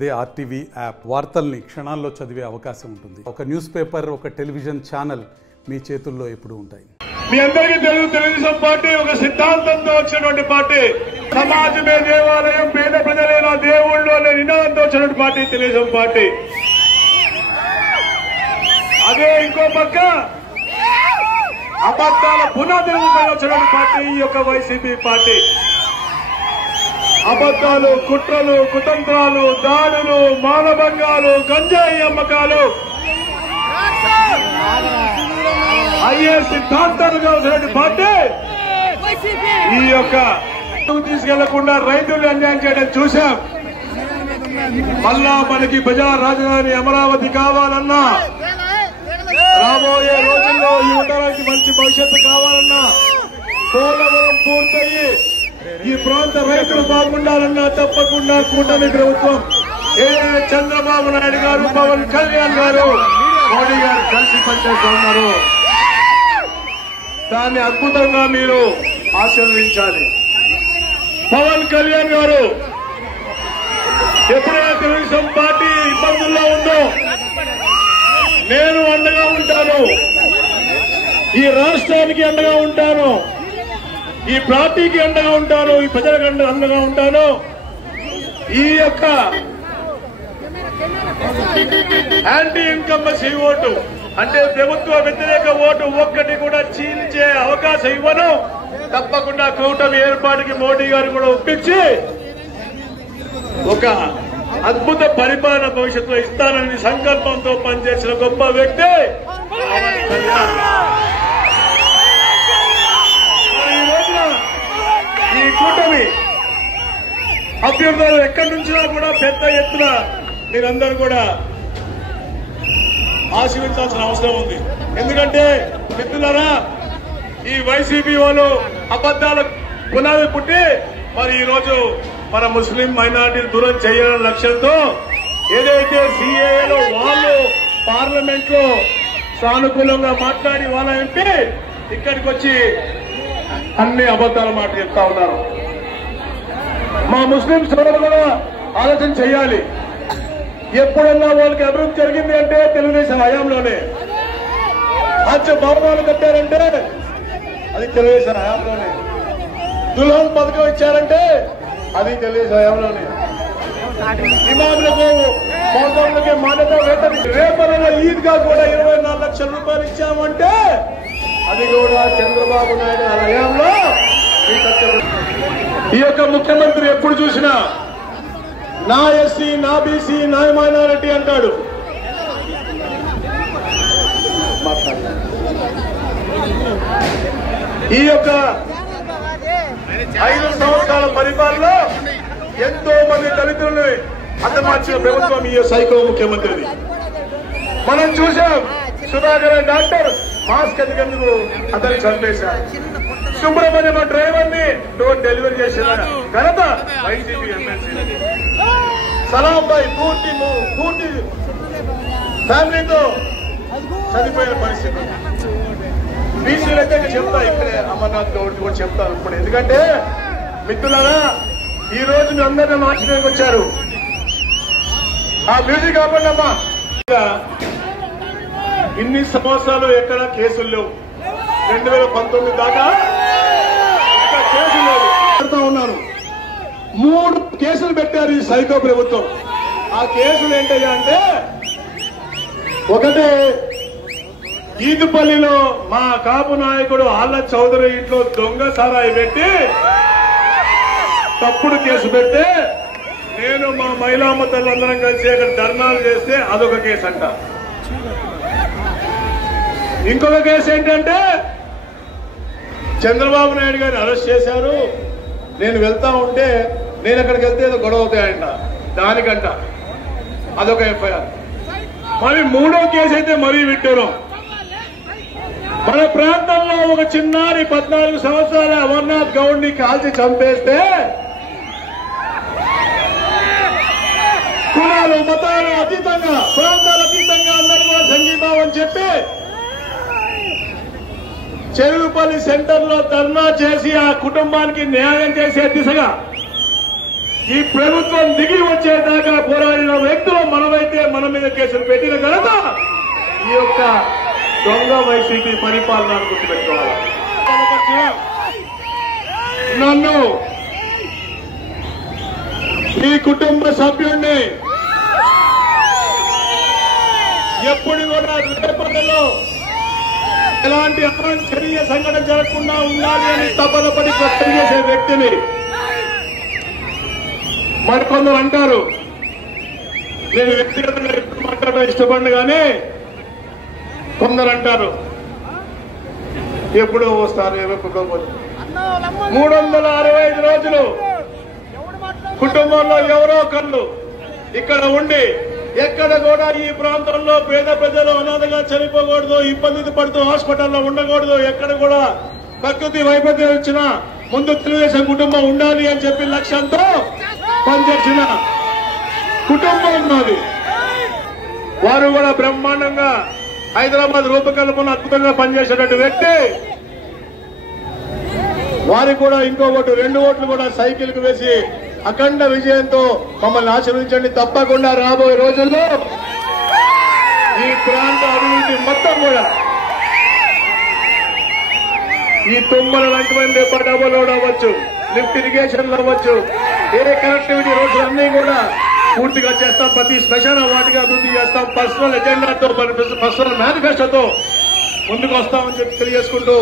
అదే RTV app వార్తల్ని క్షణాల్లో చదివే అవకాశం ఉంటుంది. ఒక న్యూస్ పేపర్, ఒక టెలివిజన్ ఛానల్ మీ చేతుల్లో ఎప్పుడూ ఉంటాయి. మీ అందరికీ తెలుగుదేశం పార్టీ ఒక సిద్ధాంతంతో వచ్చినటువంటి పార్టీ. సమాజమే దేవాలయం, పేద ప్రజలైన దేవుళ్ళు అనే నినాదంతో వచ్చినటువంటి పార్టీ తెలుగుదేశం పార్టీ. అదే ఇంకో పక్క అబద్దాల పునాదులపై వచ్చినటువంటి పార్టీ ఈ యొక్క వైసీపీ పార్టీ. అబద్దాలు, కుట్రలు, కుతంత్రాలు, దాడులు, మానభంగాలు, గంజాయి అమ్మకాలు అయ్యే సిద్ధాంతాలుగా వచ్చినటువంటి పార్టీ ఈ యొక్క తీసుకెళ్లకుండా రైతులు అన్యాయం చేయడం చూశాం. మళ్ళా మనకి ప్రజా రాజధాని అమరావతి కావాలన్నా, రాబోయే రోజుల్లో ఈ ఉత్తరానికి మంచి భవిష్యత్తు కావాలన్నా, పోలవరం పూర్తయి ఈ ప్రాంత రైతులు బాగుండాలన్నా తప్పకుండా కూటమి ప్రభుత్వం చంద్రబాబు నాయుడు గారు, పవన్ కళ్యాణ్ గారు, మోడీ గారు కలిసి పనిచేస్తూ ఉన్నారు. దాన్ని అద్భుతంగా మీరు ఆశీర్వదించాలి. పవన్ కళ్యాణ్ గారు ఎప్పుడైనా తెలుగుదేశం పార్టీ ఇబ్బందుల్లో ఉందో నేను అండగా ఉంటాను, ఈ రాష్ట్రానికి అండగా ఉంటాను, ఈ పార్టీకి అండగా ఉంటాను, ఈ ప్రజలకు అండగా ఉంటాను. ఈ యొక్క యాంటీ ఇన్కంబెన్సీ ఓటు అంటే ప్రభుత్వ వ్యతిరేక ఓటు ఒక్కటి కూడా చీల్చే అవకాశం ఇవ్వను. తప్పకుండా కూటమి ఏర్పాటుకి మోడీ గారు కూడా ఒప్పించి ఒక అద్భుత పరిపాలన భవిష్యత్తులో ఇస్తానని సంకల్పంతో పనిచేసిన గొప్ప వ్యక్తి పవన్ కళ్యాణ్. ఈ రోజున ఈ కూటమి అభ్యర్థులు ఎక్కడి నుంచినా కూడా పెద్ద ఎత్తున మీరందరూ కూడా ఆశీర్వించాల్సిన అవసరం ఉంది. ఎందుకంటే మిత్రులారా, ఈ వైసీపీ వాళ్ళు అబద్దాల పునాది పుట్టి మరి ఈ రోజు మన ముస్లిం మైనారిటీని దూరం చేయాలనే లక్ష్యంతో ఏదైతే సిఏఏలో వాళ్ళు పార్లమెంట్ లో సానుకూలంగా మాట్లాడి వాళ్ళ ఎంపీ ఇక్కడికి వచ్చి అన్ని అబద్దాల మాట చెప్తా ఉన్నారు. మా ముస్లిం సోదరులు కూడా ఆలోచన చేయాలి. ఎప్పుడన్నా వాళ్ళకి అభివృద్ధి జరిగింది అంటే తెలుగుదేశం హయాంలోనే. హజ్ భవనాలు కట్టారంటే అది తెలుగుదేశం హయాంలోనే. దుల్హన్ పథకం ఇచ్చారంటే అది తెలుగుదేశం హయాంలోనే. ఇమాములకు, మౌజంలకి మాన్యత వేతన రేపల్లో ఈద్గా కూడా 24 లక్షల రూపాయలు ఇచ్చామంటే అది కూడా చంద్రబాబు నాయుడు హయాంలో. ఈ యొక్క ముఖ్యమంత్రి ఎప్పుడు చూసినా నా ఎస్సీ, నా బీసీ, నా మైనారిటీ అంటాడు. ఈ యొక్క 5 సంవత్సరాల పరిపాలనలో ఎంతో మంది దళితుల్ని హతమార్చిన ప్రభుత్వం ఈ సైకో ముఖ్యమంత్రిది. మనం చూసాం. సుధాకర్ డాక్టర్ మాస్క్ ఎందుకు అతన్ని చంపేశారు. సుబ్రహ్మణ్యం డ్రైవర్ ని డోర్ డెలివరీ చేసిన ఘనత వైసీపీ ఎమ్మెల్సీ. సలాం భాయ్ పూర్తి ఫ్యామిలీతో చనిపోయిన పరిస్థితి. బీసీలు అయితే చెప్తా, ఇక్కడే అమర్నాథ్ గౌడ్ కూడా చెప్తాను ఇప్పుడు. ఎందుకంటే మిత్రులారా, ఈ రోజు మీ అందరినీ మార్చడానికి వచ్చారు. ఆ మ్యూజిక్ కాకుండా అమ్మా, ఇన్ని సంవత్సరాలు ఎక్కడ కేసులు లేవు. 2019 దాకా కేసులు లేవు. పెడతా ఉన్నాను. 3 కేసులు పెట్టారు ఈ సైకో ప్రభుత్వం. ఆ కేసులు ఏంటయ్యా అంటే, ఒకటే ఈదుపల్లిలో మా కాపు నాయకుడు ఆళ్ల చౌదరి ఇంట్లో దొంగ సారాయి పెట్టి తప్పుడు కేసు పెడితే నేను మా మహిళా మతలందరం కలిసి అక్కడ ధర్నాలు చేస్తే అదొక కేసు అంట. ఇంకొక కేసు ఏంటంటే చంద్రబాబు నాయుడు గారిని అరెస్ట్ చేశారు. నేను వెళ్తా ఉంటే నేను అక్కడికి వెళ్తే ఏదో గొడవ అవుతాయంట, దానికంట అదొక ఎఫ్ఐఆర్. మరి 3వ కేసు అయితే మరీ విడ్డూరం. మన ప్రాంతంలో ఒక చిన్నారి 14 సంవత్సరాల అమర్నాథ్ గౌడ్ ని కాల్చి చంపేస్తే కులాలు, మతాలు అతీతంగా, ప్రాంతాల అతీతంగా అందరూ కూడా సంఘీభావం చెప్పి చెరువుపల్లి సెంటర్ లో ధర్నా చేసి ఆ కుటుంబానికి న్యాయం చేసే దిశగా ఈ ప్రభుత్వం దిగి వచ్చేదాకా పోరాడిన వ్యక్తులు మనమైతే మన మీద కేసులు పెట్టిన ఘనత ఈ యొక్క దొంగ వైసీపీ పరిపాలన గుర్తుపెట్టుకోవాలి. నన్ను ఈ కుటుంబ సభ్యుడిని ఎప్పుడు కూడా రేపటిలో ఎలాంటి అవాంఛనీయ సంఘటన జరగకుండా ఉండాలి అని తపన పడి కష్టం చేసే వ్యక్తిని. మరికొందరు అంటారు, నేను వ్యక్తిగతంగా ఎప్పుడు మాట్లాడడం ఇష్టపడిన కానీ కొందరు అంటారు ఎప్పుడో వస్తారు ఎప్పుడో 365 రోజులు కుటుంబంలో ఎవరో ఒకళ్ళు ఇక్కడ ఉండి ఎక్కడ కూడా ఈ ప్రాంతంలో పేద ప్రజలు అనాథగా చనిపోకూడదు, ఇబ్బంది పడుతూ హాస్పిటల్లో ఉండకూడదు, ఎక్కడ కూడా ప్రకృతి వైపరీత్యం వచ్చినా ముందు తెలుగుదేశం కుటుంబం ఉండాలి అని చెప్పి లక్ష్యంతో పనిచేసిన కుటుంబం ఉన్నది. వారు కూడా బ్రహ్మాండంగా హైదరాబాద్ రూపకల్పన అద్భుతంగా పనిచేసేటువంటి వ్యక్తి. వారికి కూడా ఇంకో ఓటు 2 ఓట్లు కూడా సైకిల్ కు వేసి అఖండ విజయంతో మమ్మల్ని ఆశీర్వదించండి. తప్పకుండా రాబోయే రోజుల్లో ఈ ప్రాంత అభివృద్ధి మొత్తం కూడా ఈ తుమ్మల లాంటివన్నీ డబుల్ రోడ్ అవ్వచ్చు, లిఫ్ట్ ఇరిగేషన్ అవ్వచ్చు, ఏ కనెక్టివిటీ రోడ్స్ అన్ని కూడా పూర్తిగా చేస్తాం. ప్రతి శ్మశాన వాటిగా అభివృద్ధి చేస్తాం. పర్సనల్ ఎజెండాతో పర్సనల్ మేనిఫెస్టోతో ముందుకు వస్తామని చెప్పి తెలియజేసుకుంటూ